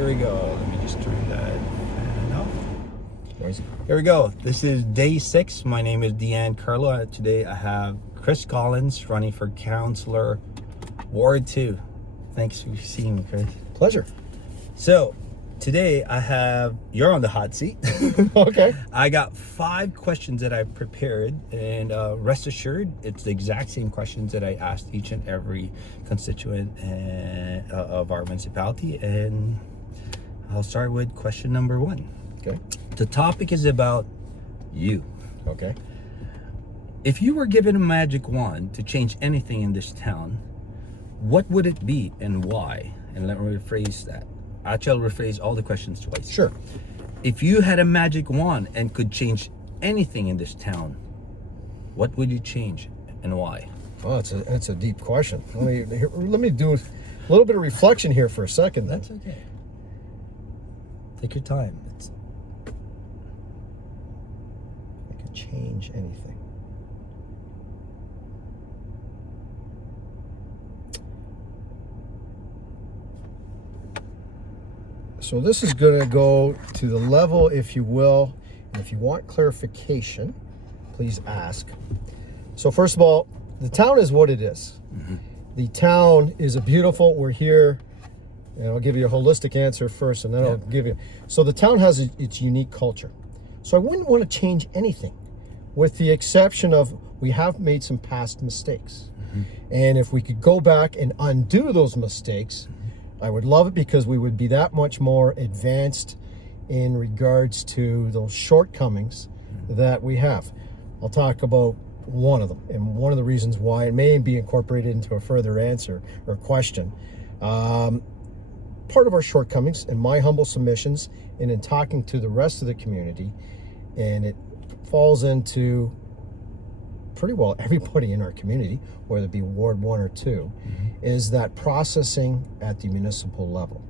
Here we go. Let me just turn that fan off. Noisy. Here we go. This is day 6. My name is Deanne Carlo. Today I have Chris Collins running for Councillor Ward 2. Thanks for seeing me, Chris. Pleasure. So today you're on the hot seat. Okay. I got 5 questions that I prepared, and rest assured, it's the exact same questions that I asked each and every constituent of our municipality. And I'll start with question number 1. Okay. The topic is about you. Okay. If you were given a magic wand to change anything in this town, what would it be and why? And let me rephrase that. Actually, I'll rephrase all the questions twice. Sure. If you had a magic wand and could change anything in this town, what would you change and why? Oh, it's a deep question. Let me do a little bit of reflection here for a second. That's okay. Take your time. I could change anything. So this is going to go to the level, if you will, and if you want clarification, please ask. So first of all, the town is what it is. Mm-hmm. The town is we're here, and I'll give you a holistic answer first, and then I'll give you. So the town has its unique culture. So I wouldn't want to change anything, with the exception of we have made some past mistakes. Mm-hmm. And if we could go back and undo those mistakes, I would love it, because we would be that much more advanced in regards to those shortcomings that we have. I'll talk about one of them, and one of the reasons why it may be incorporated into a further answer or question. Part of our shortcomings, in my humble submissions, and in talking to the rest of the community, and it falls into pretty well everybody in our community, whether it be Ward 1 or 2, is that processing at the municipal level.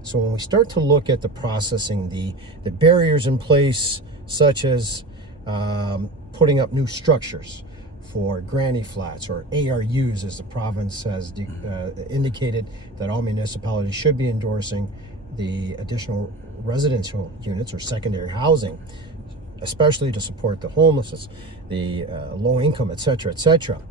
So when we start to look at the processing, the barriers in place, such as putting up new structures for granny flats, or ARUs, as the province has indicated that all municipalities should be endorsing, the additional residential units or secondary housing, especially to support the homeless, the low income, etc., etc.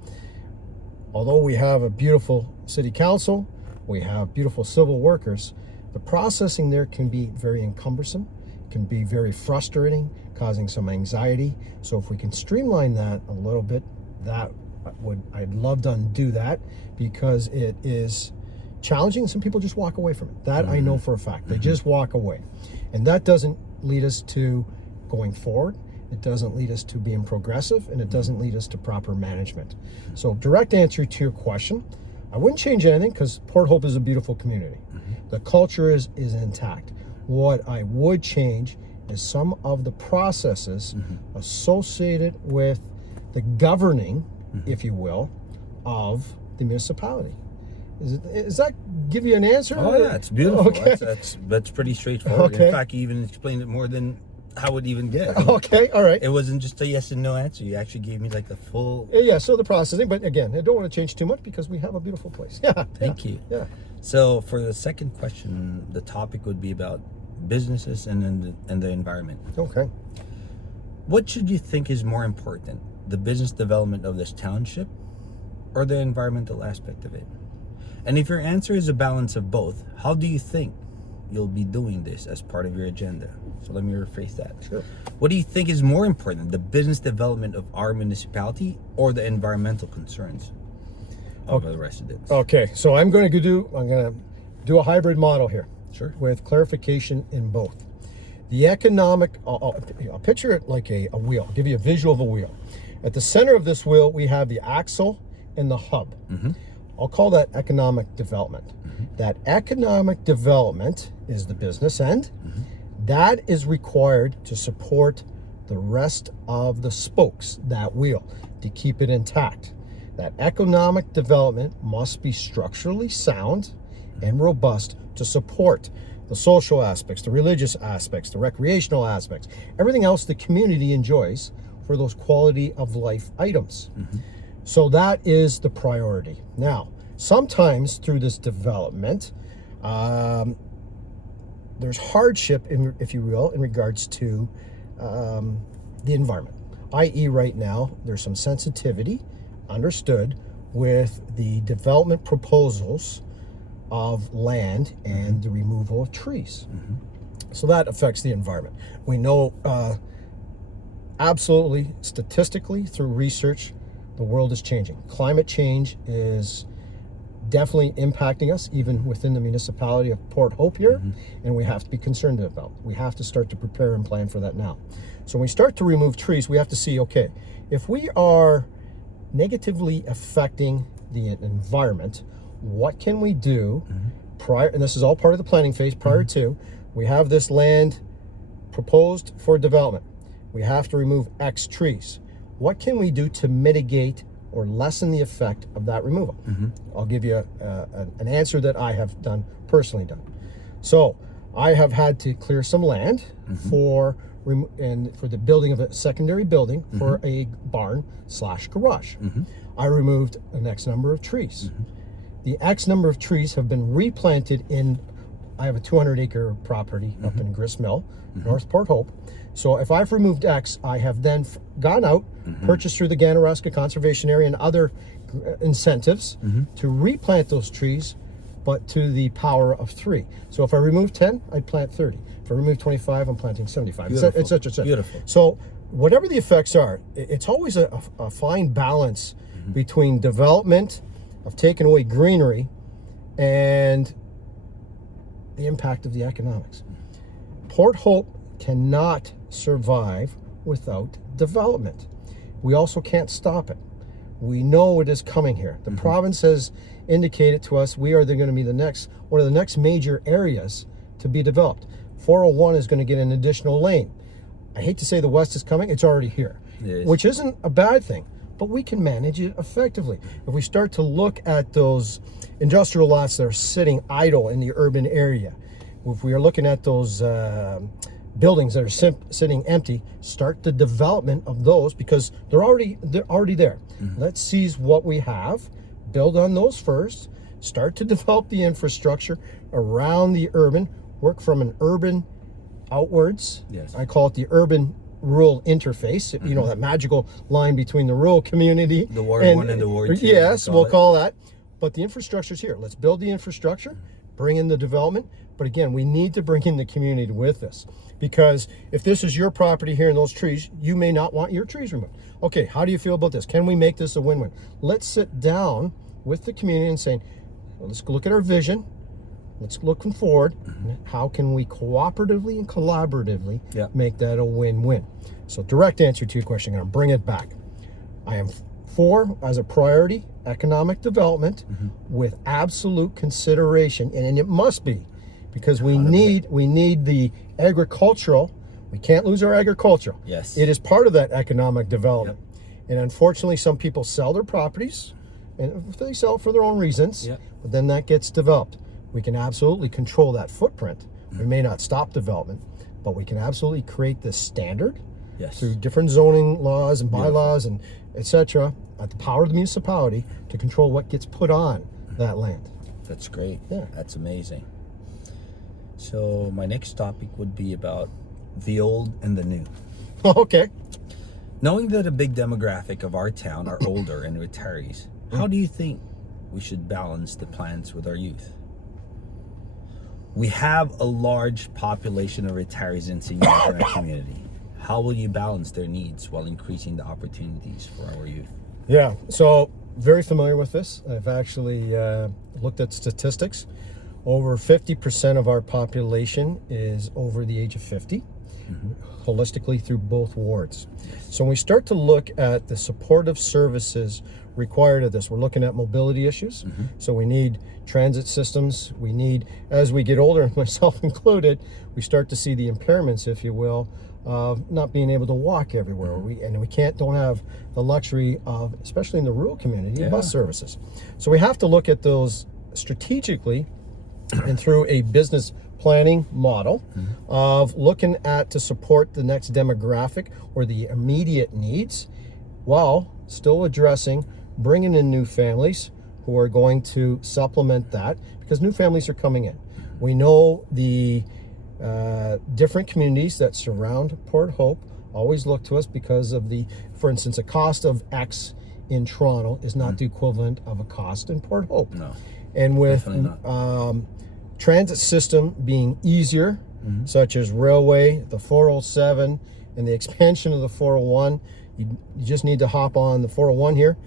Although we have a beautiful city council, we have beautiful civil workers, the processing there can be very encumbersome, can be very frustrating, causing some anxiety. So if we can streamline that a little bit, I'd love to undo that, because it is challenging. Some people just walk away from it. That I know for a fact. They just walk away. And that doesn't lead us to going forward. It doesn't lead us to being progressive, and it doesn't lead us to proper management. So direct answer to your question, I wouldn't change anything, because Port Hope is a beautiful community. The culture is intact. What I would change is some of the processes associated with the governing, if you will, of the municipality. Does that give you an answer? Oh yeah, it's beautiful. Okay. That's pretty straightforward. Okay. In fact, you even explained it more than I would even get. Okay, all right. It wasn't just a yes and no answer. You actually gave me like the full... Yeah, so the processing, but again, I don't want to change too much, because we have a beautiful place. Yeah. Thank you. Yeah. So for the second question, the topic would be about businesses and the environment. Okay. What should you think is more important, the business development of this township or the environmental aspect of it? And if your answer is a balance of both, how do you think you'll be doing this as part of your agenda? So let me rephrase that. Sure. What do you think is more important, the business development of our municipality or the environmental concerns of the residents? Okay, so I'm going to do a hybrid model here. Sure. With clarification in both. The economic, I'll picture it like a wheel. I'll give you a visual of a wheel. At the center of this wheel, we have the axle and the hub. I'll call that economic development. That economic development is the business end. That is required to support the rest of the spokes, that wheel, to keep it intact. That economic development must be structurally sound and robust to support the social aspects, the religious aspects, the recreational aspects, everything else the community enjoys for those quality of life items. So that is the priority. Now, sometimes through this development, there's hardship, if you will, in regards to the environment. I.e., right now, there's some sensitivity, understood, with the development proposals of land and the removal of trees. So that affects the environment. We know absolutely, statistically, through research, the world is changing. Climate change is definitely impacting us, even within the municipality of Port Hope here, and we have to be concerned about. We have to start to prepare and plan for that now. So when we start to remove trees, we have to see, okay, if we are negatively affecting the environment, what can we do prior, and this is all part of the planning phase, prior to, we have this land proposed for development. We have to remove X trees. What can we do to mitigate or lessen the effect of that removal? I'll give you an answer that I have personally done. So I have had to clear some land for the building of a secondary building for a barn/garage. I removed an X number of trees. The X number of trees have been replanted in, I have a 200-acre property up in Grist Mill, North Port Hope. So if I've removed X, I have then gone out, purchased through the Ganaraska Conservation Area and other incentives to replant those trees, but to the power of 3. So if I remove 10, I'd plant 30. If I remove 25, I'm planting 75. Beautiful. Et cetera, et cetera. Beautiful. So whatever the effects are, it's always a fine balance between development of taking away greenery and the impact of the economics. Port Hope cannot survive without development. We also can't stop it. We know it is coming here. The province has indicated to us we are going to be one of the next major areas to be developed. 401 is going to get an additional lane. I hate to say the West is coming, it's already here, which isn't a bad thing, but we can manage it effectively. If we start to look at those industrial lots that are sitting idle in the urban area, if we are looking at those buildings that are sitting empty, start the development of those because they're already there. Let's seize what we have, build on those first, start to develop the infrastructure around the urban, work from an urban outwards. I call it the urban rural interface, you know, that magical line between the rural community, the Ward 1 and the Ward 2. Yes, we'll call that. But the infrastructure's here. Let's build the infrastructure, bring in the development. But again, we need to bring in the community with this, because if this is your property here and those trees, you may not want your trees removed. Okay, how do you feel about this? Can we make this a win-win? Let's sit down with the community and say, well, let's look at our vision. Let's looking forward. How can we cooperatively and collaboratively make that a win-win? So direct answer to your question, I'm going to bring it back. I am for, as a priority, economic development with absolute consideration, and it must be, because we need the agricultural. We can't lose our agricultural. Yes. It is part of that economic development. And unfortunately, some people sell their properties, and they sell it for their own reasons, but then that gets developed. We can absolutely control that footprint. We may not stop development, but we can absolutely create this standard through different zoning laws and bylaws and etc. at the power of the municipality to control what gets put on that land. That's great. That's amazing. So my next topic would be about the old and the new. Okay. Knowing that a big demographic of our town are older and retirees, how do you think we should balance the plans with our youth? We have a large population of retirees and seniors in our community. How will you balance their needs while increasing the opportunities for our youth? Yeah, so very familiar with this. I've actually looked at statistics. Over 50% of our population is over the age of 50, holistically through both wards. So when we start to look at the supportive services required of this, we're looking at mobility issues. So we need transit systems. We need, as we get older, myself included, we start to see the impairments, if you will, of not being able to walk everywhere. We don't have the luxury of, especially in the rural community, bus services. So we have to look at those strategically and through a business planning model of looking at to support the next demographic or the immediate needs, while still addressing bringing in new families who are going to supplement that, because new families are coming in. We know the different communities that surround Port Hope always look to us because of for instance, a cost of X in Toronto is not the equivalent of a cost in Port Hope. No. And with Definitely not. transit system being easier, such as railway, the 407, and the expansion of the 401, you just need to hop on the 401 here,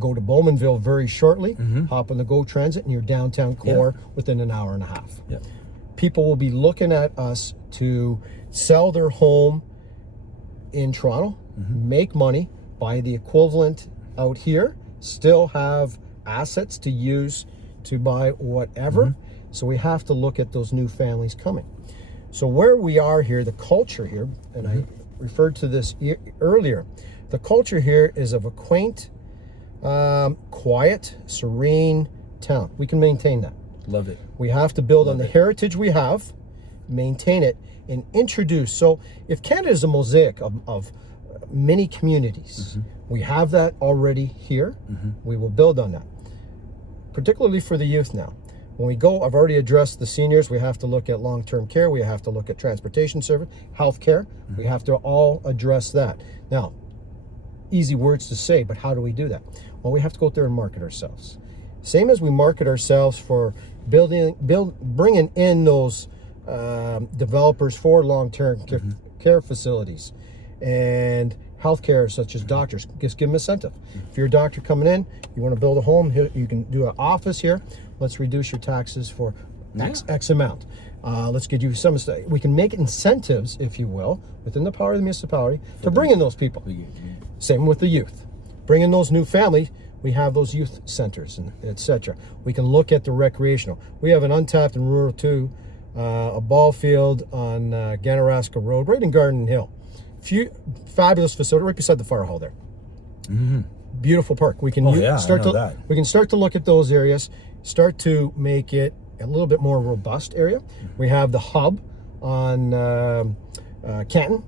go to Bowmanville very shortly, hop on the GO Transit, and you're downtown core within an hour and a half. Yeah. People will be looking at us to sell their home in Toronto, make money, buy the equivalent out here, still have assets to use to buy whatever. So we have to look at those new families coming. So where we are here, the culture here, and I referred to this earlier, the culture here is of a quaint, quiet, serene town. We can maintain that. Love it. We have to build on the heritage we have, maintain it, and introduce. So if Canada is a mosaic of many communities, we have that already here. We will build on that, particularly for the youth now. When we go, I've already addressed the seniors. We have to look at long-term care. We have to look at transportation service, healthcare. We have to all address that. Now, easy words to say, but how do we do that? Well, we have to go out there and market ourselves. Same as we market ourselves for bringing in those developers for long-term care facilities and healthcare, such as doctors. Just give them incentive. If you're a doctor coming in, you want to build a home, you can do an office here. Let's reduce your taxes for X amount. Let's get you some. We can make incentives, if you will, within the power of the municipality to bring in those people. Same with the youth. Bring in those new families. We have those youth centers and etc. We can look at the recreational. We have an untapped in Rural 2, a ball field on Ganaraska Road, right in Garden Hill. Fabulous facility right beside the fire hall there. Beautiful park. We can start to look at those areas, start to make it a little bit more robust area. We have the hub on Canton.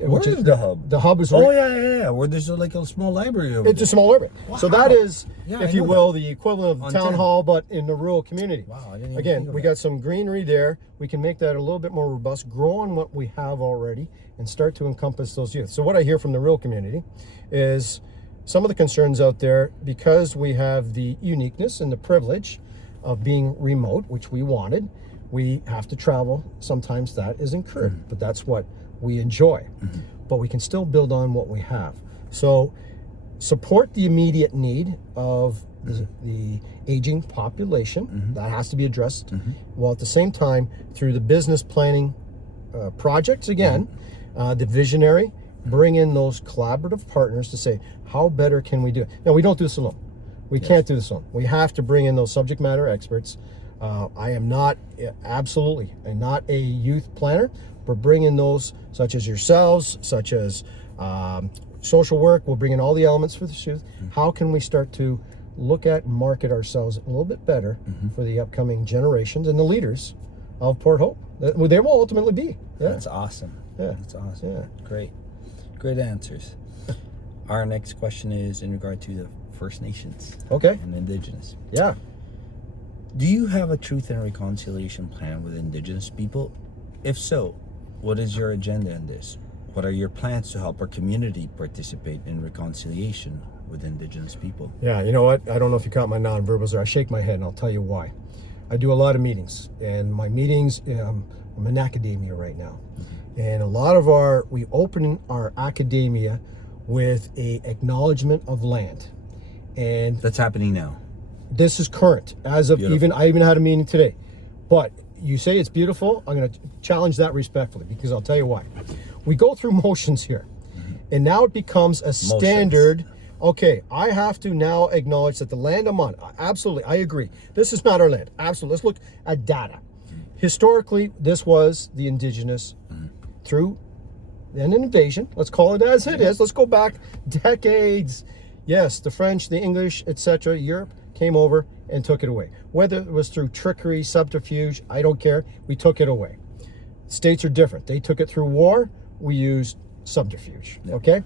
Where is the hub? The hub is where there's like a small library over It's a small library. Wow. So that is, Yeah, if I you know will, the equivalent of On town 10. hall, but in the rural community. Wow, I didn't even Again, think of we that. got some greenery there. We can make that a little bit more robust, grow on what we have already, and start to encompass those youth. So what I hear from the rural community is some of the concerns out there, because we have the uniqueness and the privilege of being remote, which we wanted, we have to travel. Sometimes that is incurred, but that's what we enjoy. But we can still build on what we have. So support the immediate need of the aging population. That has to be addressed. While at the same time, through the business planning projects, again, the visionary, bring in those collaborative partners to say, how better can we do it? Now, we don't do this alone. We can't do this alone. We have to bring in those subject matter experts. I am not, absolutely, I'm not a youth planner, but bring in those such as yourselves, such as social work. We'll bring in all the elements for the youth. How can we start to look at and market ourselves a little bit better for the upcoming generations and the leaders of Port Hope? They will ultimately be. Yeah. That's awesome. Yeah. That's awesome. Yeah. Great answers. Our next question is in regard to the First Nations Okay. and Indigenous. Yeah. Do you have a truth and reconciliation plan with Indigenous people? If so, what is your agenda in this? What are your plans to help our community participate in reconciliation with Indigenous people? Yeah, you know what? I don't know if you caught my nonverbals there. I shake my head and I'll tell you why. I do a lot of meetings, and my meetings, I'm in academia right now. And a lot of we open our academia with a acknowledgement of land. And That's happening now. this is current as of Beautiful. I even had a meeting today. But you say it's beautiful, I'm going to challenge that respectfully, because I'll tell you why. We go through motions here, and now it becomes a standard. Okay, I have to now acknowledge that the land I'm on, absolutely, I agree. This is not our land. Absolutely. Let's look at data. Historically, this was the Indigenous through an invasion. Let's call it as it is. Let's go back decades. Yes, the French, the English, etc. Europe came over and took it away. Whether it was through trickery, subterfuge, I don't care. We took it away. States are different. They took it through war. We used subterfuge. Okay?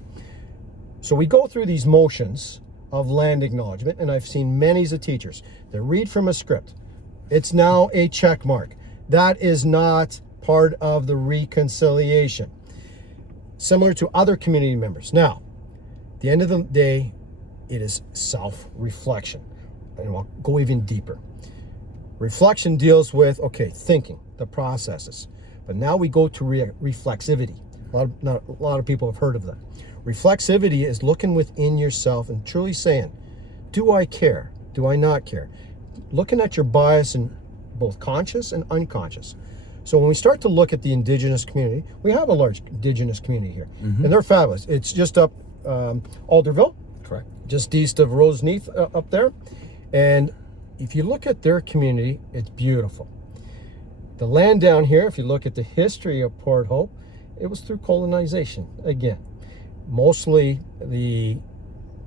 So we go through these motions of land acknowledgement, and I've seen many as teachers that read from a script. It's now a check mark. That is not part of the reconciliation, similar to other community members. Now, at the end of the day, it is self-reflection. And we'll go even deeper. Reflection deals with, thinking, the processes. But now we go to reflexivity. A lot of people have heard of that. Reflexivity is looking within yourself and truly saying, do I care? Do I not care? Looking at your bias in both conscious and unconscious. So when we start to look at the Indigenous community, we have a large Indigenous community here, and they're fabulous. It's just up Alderville, Correct. just east of Roseneath up there. And if you look at their community, it's beautiful. The land down here, if you look at the history of Port Hope, it was through colonization again. Mostly the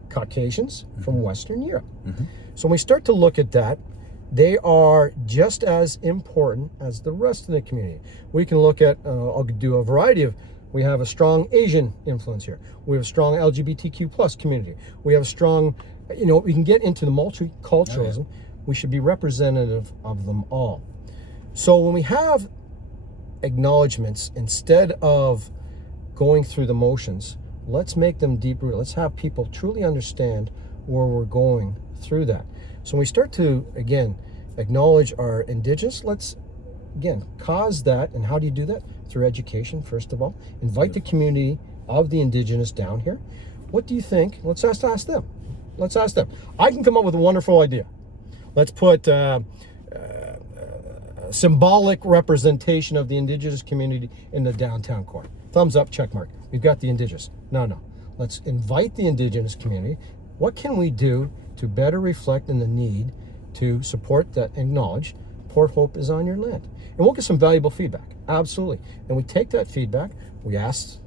Caucasians from Western Europe. So when we start to look at that, they are just as important as the rest of the community. We can look at, I'll do a variety of, we have a strong Asian influence here. We have a strong LGBTQ plus community. We have a strong, we can get into the multiculturalism. We should be representative of them all. So when we have acknowledgements, instead of going through the motions, let's make them deep rooted. Let's have people truly understand where we're going through that. So when we start to, again, acknowledge our Indigenous, let's, again, cause that. And how do you do that? Through education, first of all. Invite the community of the Indigenous down here. What do you think? Let's ask them. Let's ask them. I can come up with a wonderful idea. Let's put symbolic representation of the Indigenous community in the downtown core. Thumbs up, check mark. We've got the Indigenous. No. Let's invite the Indigenous community. What can we do to better reflect in the need to support that, acknowledge Port Hope is on your land? And we'll get some valuable feedback. Absolutely. And we take that feedback. We ask,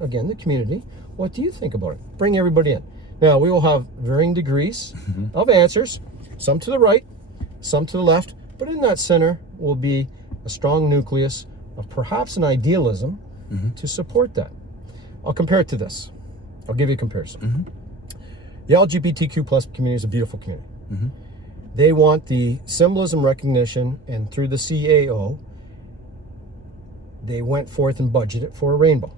again, the community, what do you think about it? Bring everybody in. Now, we will have varying degrees of answers, some to the right, some to the left, but in that center will be a strong nucleus of perhaps an idealism to support that. I'll compare it to this. I'll give you a comparison. The LGBTQ plus community is a beautiful community. They want the symbolism recognition, and through the CAO, they went forth and budgeted for a rainbow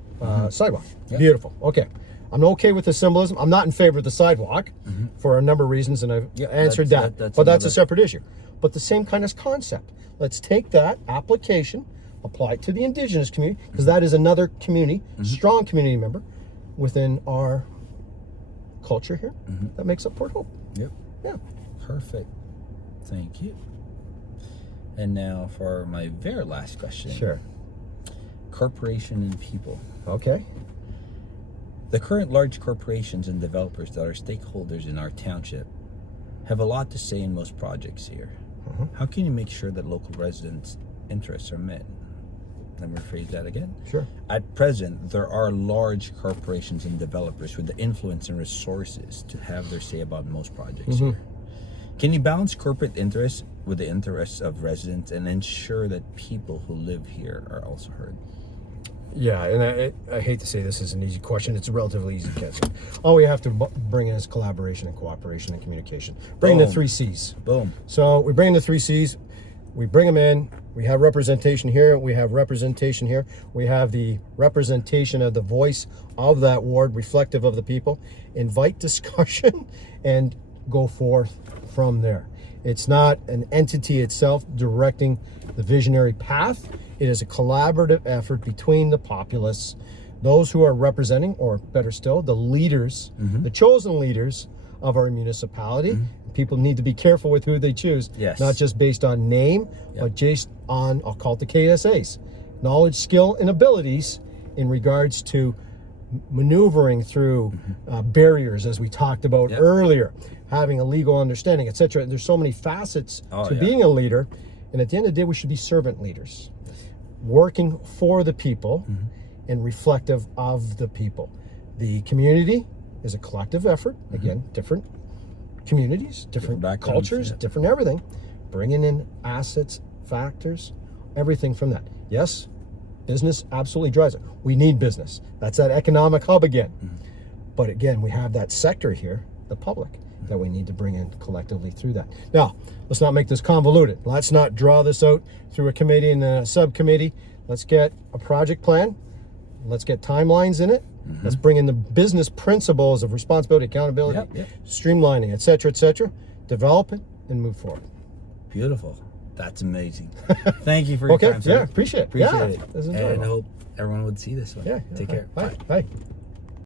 sidewalk. Yep. Beautiful. Okay. I'm okay with the symbolism. I'm not in favor of the sidewalk for a number of reasons, and I've answered that. But that's a separate issue. But the same kind of concept. Let's take that application, apply it to the Indigenous community, because that is another community, strong community member within our culture here that makes up Port Hope. Yep. Yeah. Perfect. Thank you. And now for my very last question. Sure. Corporation and people. Okay. The current large corporations and developers that are stakeholders in our township have a lot to say in most projects here. How can you make sure that local residents' interests are met? Let me rephrase that again. Sure. At present, there are large corporations and developers with the influence and resources to have their say about most projects here. Can you balance corporate interests with the interests of residents and ensure that people who live here are also heard? Yeah, and I hate to say this is an easy question. It's a relatively easy answer. All we have to bring in is collaboration and cooperation and communication. Bring the 3 C's. Boom. So we bring the 3 C's. We bring them in. We have representation here. We have representation here. We have the representation of the voice of that ward, reflective of the people. Invite discussion and go forth from there. It's not an entity itself directing the visionary path. It is a collaborative effort between the populace, those who are representing, or better still, the leaders, the chosen leaders of our municipality. People need to be careful with who they choose, not just based on name, but just on, I'll call it the KSAs, knowledge, skill, and abilities in regards to maneuvering through barriers, as we talked about earlier, having a legal understanding, etc. There's so many facets to being a leader, and at the end of the day, we should be servant leaders, working for the people and reflective of the people. The community is a collective effort, again, different communities, different cultures, different everything, bringing in assets, factors, everything from that. Yes, business absolutely drives it. We need business. That's that economic hub again. But again, we have that sector here, the public, that we need to bring in collectively through that. Now, let's not make this convoluted. Let's not draw this out through a committee and a subcommittee. Let's get a project plan. Let's get timelines in it. Let's bring in the business principles of responsibility, accountability, streamlining, et cetera, develop it and move forward. Beautiful. That's amazing. Thank you for your time, sir. Appreciate it. Appreciate it. It was And I enjoyable. hope everyone would see this one. Yeah. Take care. Bye. Bye.